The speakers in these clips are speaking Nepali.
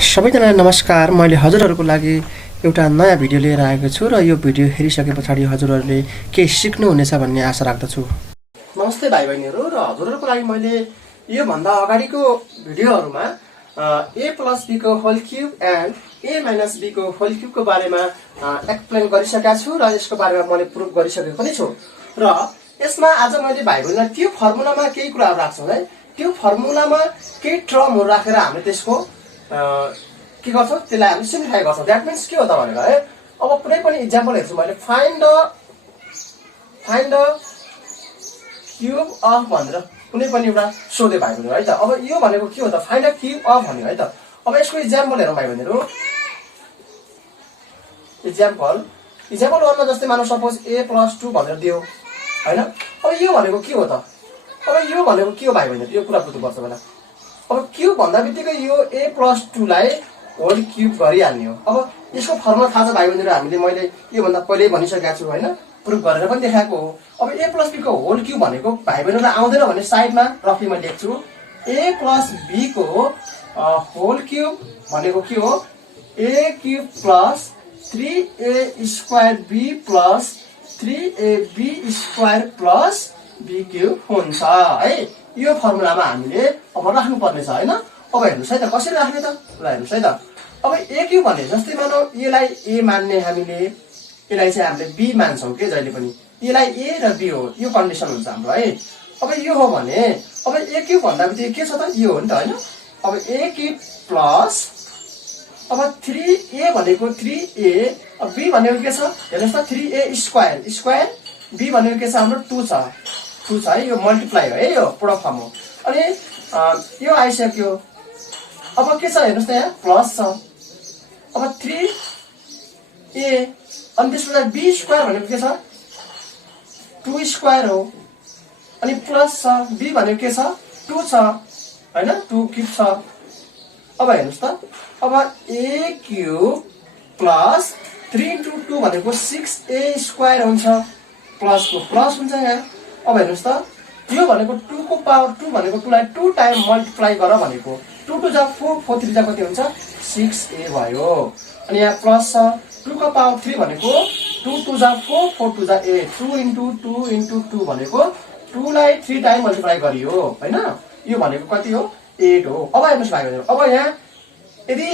सबैजना नमस्कार। मैले हजुरहरूको लागि एउटा नयाँ भिडियो लिएर आएको छु र यो भिडियो हेरिसके पछाडि हजुरहरूले के सिक्नुहुनेछ भन्ने आशा राख्दछु। नमस्ते भाइ बहिनीहरू, र हजुरहरूको लागि मैले यो भन्दा अगाडिको भिडियोहरुमा a + b को whole cube and a - b को होल क्यूब को बारेमा एक्सप्लेन गरिसकेका छु र यसको बारेमा मैले प्रुफ गरिसकेको पनि छु। र यसमा आज मैले भाइ बहिनीलाई त्यो फर्मुलामा केही कुराहरु राख्छु है। त्यो फर्मुलामा केही टर्महरु राखेर हामीले त्यसको के गर्छौं, त्यसलाई हामी सिम्प्लिफाई गर्छौं। दैट मिन्स के हो त भनेको है, अब कुनै पनि एक्जाम्पल हेर्छु मैले, फाइन्ड द क्यूब अफ भनेर कुनै पनि एउटा सोधे भाइ बहिनीहरु है त। अब यो भनेको के हो त, फाइन्ड द क्यूब अफ भन्यो है त। अब यसको एक्जाम्पल हेरौँ भाइ बहिनीहरु। एक्जाम्पल 1 मा जस्तै मानौ सपोज a + 2 भनेर दियो हैन। अब यो भनेको के हो त, अब यो भनेको के हो भाइ बहिनीहरु, यो कुरा बुझ्नुपर्छ होला। अब क्यूब भन्दा बित्तिकै यो a + 2 लाई होल क्यूब गरिहाल्ने हो। अब यसको फर्मुला थाहा छ भाइ बहिनीहरु, हामीले मैले यो भन्दा पहिल्यै भनिसकेको छु हैन, प्रुफ गरेर पनि देखाएको हो। अब a + b को होल क्यूब भनेको भाइ बहिनीहरुलाई आउँदैन भने साइडमा रफली म लेख्छु, a + b को होल क्यूब भनेको के हो, a cube + 3a² b + 3ab² + b cube हुन्छ है। यो फर्मुलामा हामीले अब राख्नु पर्ने छ हैन। अब हेर्नुस् है त कसरी राख्ने त, ल हेर्नुस् है त। अब a क्यूब भने जस्तै मानौ यसलाई a मान्ने, हामीले यसलाई चाहिँ हामीले b मान्छौं के जहिले पनि, यसलाई a र b हो, यो कन्डिसन हुन्छ हाम्रो है। अब यो हो भने अब a क्यूब भन्दा बित्तिकै के छ त, यो हो नि त हैन। अब a क्यूब प्लस अब 3a भनेको 3a, अब b भनेको के छ हेर्नुस् त, 3a² b भनेको के छ हाम्रो 2 छ है। यो मल्टिप्लाई हो है, यो प्रोडक्ट फर्म हो। अनि यो आइसक्यो। अब के छ हेर्नुस् त, यहाँ प्लस छ। अब 3a अनि त्यसपछि b² भनेको के छ 2² हो। अनि प्लस छ, b भनेको के छ 2 छ हैन, 2 क्यूब छ। अब हेर्नुस् त, अब a क्यूब प्लस 3 × 2 भनेको 6a² हुन्छ, प्लस को प्लस हुन्छ यहाँ। अब हेर्नुस् त, यो भनेको 2 को पावर 2 भनेको 2 लाई 2 टाइम मल्टिप्लाई गर भनेको 2 × 2 = 4, 4 × 3 = कति हुन्छ 6a भयो। अनि यहाँ प्लस छ, 2 को पावर 3 भनेको 2 × 2 = 4, 4 × 2 = 8, 2 × 2 × 2 भनेको 2 लाई 3 टाइम मल्टिप्लाई गरियो हैन। यो भनेको कति हो 8 हो। अब हेर्नुस् भाइ बहिनीहरु, अब यहाँ यदि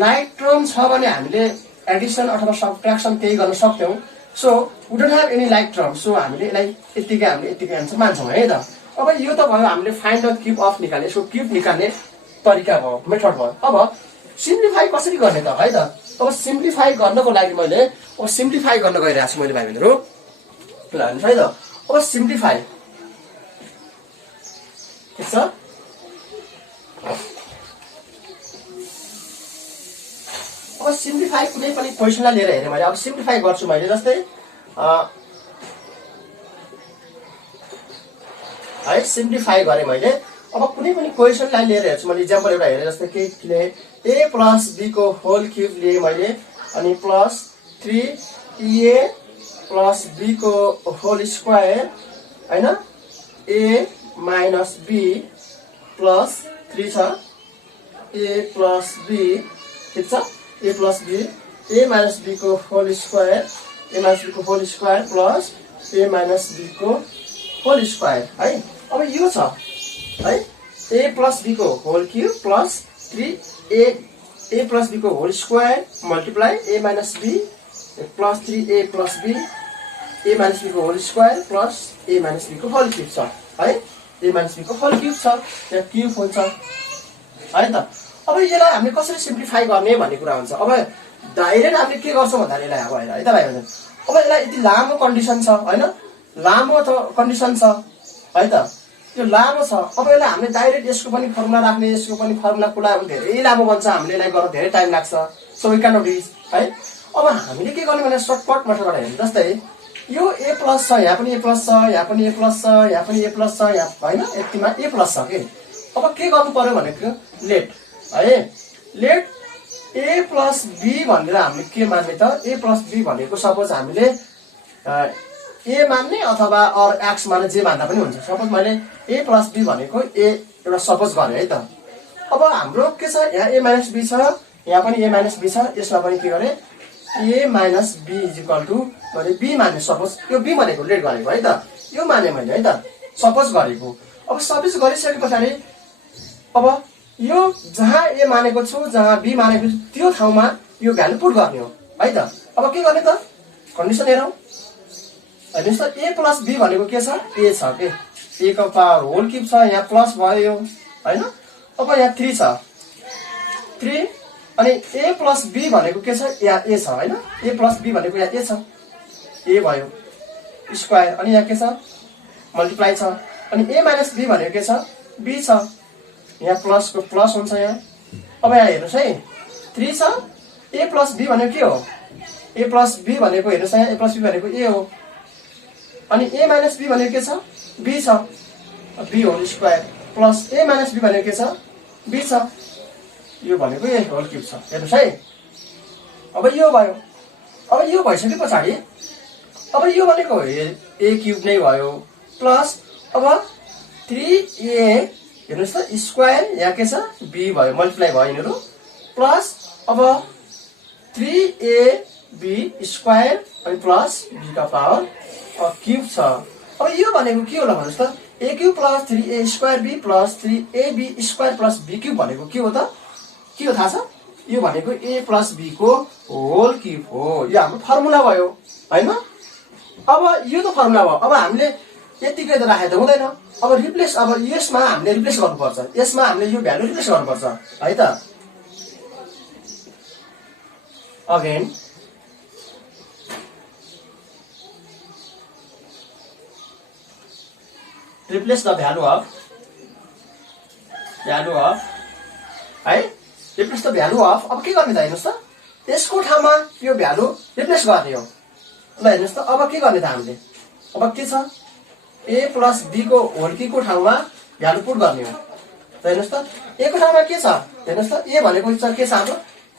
लाइक टर्म छ भने हामीले एडिसन अथवा सबट्र्याक्सन केही गर्न सक्थ्यौं। So we don't have any like term, so हामीले यसलाई हामीले यतिकै आन्सर मान्छौं है त। अब यो त भयो हामीले फाइन्ड द क्यूब अफ निकाल्ने, यसको क्यूब निकाल्ने तरिका भयो, मेथड भयो। अब सिम्प्लिफाई कसरी गर्ने त है त। अब सिम्प्लिफाई गर्नको लागि मैले सिम्प्लिफाई गर्न गइरहेको छु मैले भाइ बहिनीहरु, ल हेर्नुस् है त। अब सिम्प्लिफाई के छ, अब सिम्प्लिफाई कुनै पनि क्वेशनलाई लिएर हेरेँ मैले। अब सिम्प्लिफाई गर्छु मैले, जस्तै है सिम्प्लिफाई गरेँ मैले। अब कुनै पनि क्वेशनलाई लिएर हेर्छु मैले, एक्जाम्पल एउटा हेरेँ, जस्तै के ले a + b को होल क्यूब लिए मैले, अनि प्लस 3a + b को होल स्क्वायर हैन, a - b प्लस 3 छ, a + b ठीक छ, a + b, a - b को होल स्क्वायर, a - b को whole square plus a - b को होल स्क्वायर है। अब यो छ है, a + b को whole cube plus 3a + b को whole square multiply a - b plus 3a + b, a - b को whole square plus a - b को होल क्यूब छ है। a - b को होल क्यूब छ, यहाँ क्यूब हुन्छ है त। अब यसलाई हामीले कसरी सिम्प्लिफाई गर्ने भन्ने कुरा हुन्छ। अब डाइरेक्ट हामीले के गर्छौं भन्दा यसलाई अब है त भाइ बहिनी, अब यसलाई यति लामो कन्डिसन छ हैन, लामो त कन्डिसन छ है त, यो लामो छ। अब यसलाई हामीले डाइरेक्ट यसको पनि फर्मुला राख्ने, यसको पनि फर्मुला कुरा धेरै लामो बन्छ, हामीले यसलाई गर्न धेरै टाइम लाग्छ। So we can not do है। अब हामीले के गर्ने भने सर्टकट मेथडबाट हेर्नु, जस्तै यो a प्लस छ, यहाँ पनि a प्लस छ, यहाँ पनि a प्लस छ, यहाँ पनि a प्लस छ, यहाँ हैन यतिमा a प्लस छ के। अब के गर्नु पर्यो भनेको लेट है, लेट a + b भनेर हामीले के मान्ने त, a + b भनेको सपोज हामीले a मान्ने अथवा अर x मान्ने, जे मान्दा पनि हुन्छ। सपोज मैले a + b भनेको a एउटा सपोज गरे है त। अब हाम्रो के छ यहाँ a माइनस b छ, यहाँ पनि a माइनस b छ, यसलाई पनि के गरे a minus b is equal to मैले b माने सपोज यो b भनेको लेट गरेको है त, यो माने मैले है त सपोज गरेको। अब सपोज गरिसके पछाडि अब यो जहाँ a मानेको छु जहाँ b मानेको छु त्यो ठाउँमा यो भ्यालु पुट गर्ने हो है त। अब के गर्ने त कन्डिसन हेरौँ हेर्नुहोस् त a प्लस b भनेको के छ a छ के, a को पावर होल क्युब छ, यहाँ प्लस भयो हैन। अब यहाँ 3 छ 3 अनि a प्लस b भनेको के छ यहाँ a छ हैन, a प्लस b भनेको यहाँ a छ, a भयो स्क्वायर अनि यहाँ के छ मल्टिप्लाई छ अनि a माइनस b भनेको के छ b छ, यहाँ प्लस को प्लस हुन्छ यहाँ। अब यहाँ हेर्नुहोस् है 3 छ a प्लस b भनेको के हो a प्लस b भनेको हेर्नुहोस् यहाँ a प्लस b भनेको a हो अनि a माइनस b भनेको के छ b छ, b whole square plus a minus b भनेको के छ b छ, यो भनेको a होल क्युब छ हेर्नुहोस् है। अब यो भयो, अब यो भइसके पछाडि अब यो भनेको a क्युब नै भयो प्लस अब 3a हेर्नुहोस् त स्क्वायर यहाँ के छ b भयो मल्टिप्लाई भयो यिनीहरू प्लस अब 3ab स्क्वायर अनि प्लस b का पावर क्युब छ। अब यो भनेको के होला भन्नुहोस् त a cube plus 3a square b plus 3ab square plus b cube भनेको के हो त, के हो थाहा छ, यो भनेको a प्लस b को होल क्युब हो, यो हाम्रो फर्मुला भयो हैन। अब यो त फर्मुला भयो, अब हामीले यतिकै त राखे त हुँदैन, अब रिप्लेस अब यसमा हामीले रिप्लेस गर्नुपर्छ, यसमा हामीले यो भ्यालु रिप्लेस गर्नुपर्छ है त। Again replace the value of है replace the value of अब के गर्ने त हेर्नुहोस् त यसको ठाउँमा यो भ्यालु रिप्लेस गर्ने हो ल हेर्नुहोस् त। अब के गर्ने त हामीले अब के छ a प्लस b को होल क्युबको ठाउँमा भ्यालु पुट गर्ने हो त हेर्नुहोस् त। a को ठाउँमा के छ हेर्नुहोस् त a भनेको चाहिँ के छ हाम्रो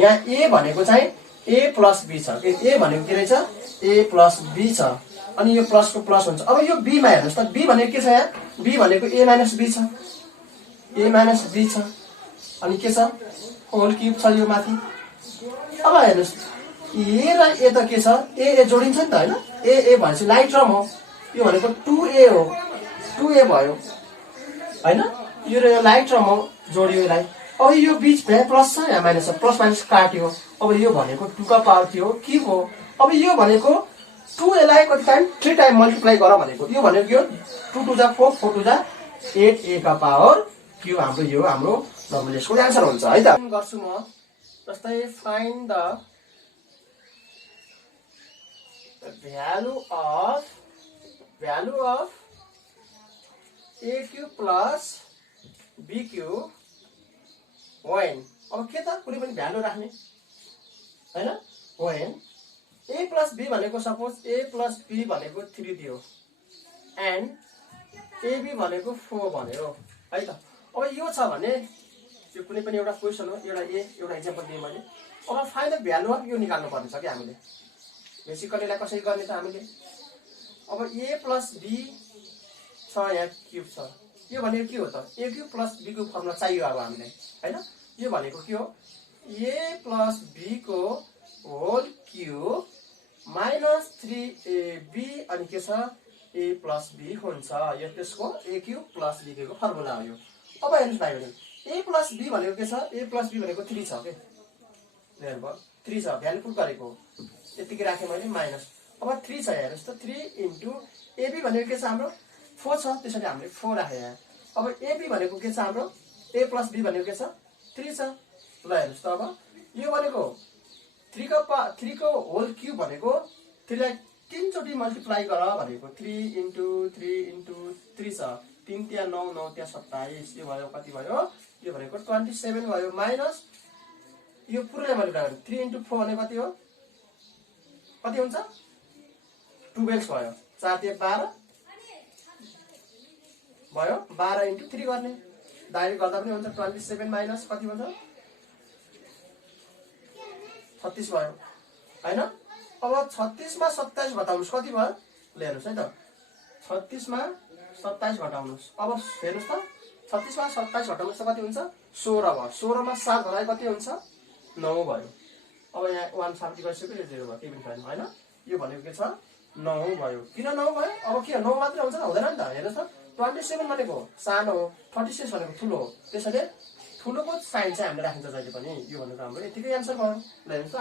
यहाँ a भनेको चाहिँ a प्लस b छ, a भनेको के रहेछ a प्लस b छ अनि यो प्लस को प्लस हुन्छ। अब यो b मा हेर्नुहोस् त b भनेको के छ यहाँ b भनेको a माइनस b छ, a माइनस b छ अनि के छ होल क्युब छ यो माथि। अब हेर्नुहोस् a र a त के छ a जोडिन्छ नि त हैन, a भनेपछि लाइट टर्म हो, यो भनेको 2a हो 2a भयो हैन, यो र यो लाइट टर्म हो जोडियो यसलाई। अब यो बीच में प्लस छ यहाँ माइनस छ, प्लस माइनस काट्यो, अब यो भनेको 2 का पावर के हो क्युब हो। अब यो भनेको 2a लाई कति टाइम 3 टाइम मल्टिप्लाई गर भनेको, यो भनेको यो 2 टु जा 4 4 टु जा 8a का पावर क्युब हाम्रो यो हाम्रो नर्मल यसको आन्सर हुन्छ है त। गर्छु म जस्तै find the value of a cube plus b cube when अब के त कुनै पनि भ्यालु राख्ने हैन, when a प्लस b भनेको सपोज a प्लस b भनेको 3 दियो एन्ड ab भनेको 4 भन्यो है त। अब यो छ भने यो कुनै पनि एउटा क्वेशन हो, एउटा एक्जाम्पल दिएँ मैले। अब फाइन्ड द भ्यालु अफ यो निकाल्नु पर्ने छ कि हामीले बेसिकली यसलाई कसरी गर्ने त हामीले। अब a प्लस b छ यहाँ क्युब छ, यो भनेको के हो त a क्युब प्लस b को फर्मुला चाहियो अब हामीलाई हैन। यो भनेको के हो a प्लस b को होल क्युब माइनस 3ab अनि के छ a प्लस b हुन्छ, यो त्यसको a क्युब प्लस b को फर्मुला हो यो। अब हेर्नुस् भाइ बहिनी a प्लस b भनेको के छ a प्लस b भनेको 3 छ के, हेर्नु 3 छ भ्यालु पुट गरेको यतिकै राखे मैले माइनस। अब 3 छ हेर्नुस् त 3 इन्टु ab भनेको के छ हाम्रो 4 छ, त्यसैले हामीले 4 राखे यहाँ। अब ab भनेको के छ हाम्रो a प्लस b भनेको के छ 3 छ। ल हेर्नुस् त अब यो भनेको 3 को होल क्युब भनेको 3 लाई 3 चोटी मल्टिप्लाई गर भनेको 3 इन्टु 3 छ, 3 त्यहाँ 9 9 त्यहाँ 27, यो भयो कति भयो यो भनेको 27 भयो माइनस यो पुरै मल्टिप्लाई गर्नु 3 इन्टु 4 भने कति हो कति हुन्छ 12 भयो, 4 त्यहाँ 12 भयो, 12 इन्टु 3 गर्ने डाइरेक्ट गर्दा पनि हुन्छ 27 माइनस कति हुन्छ 36 भयो हैन। अब 36 मा 27 घटाउनुस् कति भयो ल हेर्नुस् है त 36 मा 27 घटाउनुस्। अब हेर्नुस् त 36 मा 27 घटाउनुस् त कति हुन्छ 16 भयो। 16 मा 7 घटाए कति हुन्छ? 9 भयो। अब यहाँ 1 साथी गइसक्यो, यो 0 भयो, केही पनि छैन हैन। यो भनेको के छ? 9 भयो। किन 9 भयो? अब के 9 मात्रै हुन्छ? हुँदैन नि त। हेर्नुस् त, 27 भनेको सानो हो, 36 भनेको ठुलो हो। त्यसैले ठुलोको साइन चाहिँ हामीले राखिन्छ जहिले पनि। यो भनेको हाम्रो यतिकै एन्सर भयो। ल हेर्नुस् त।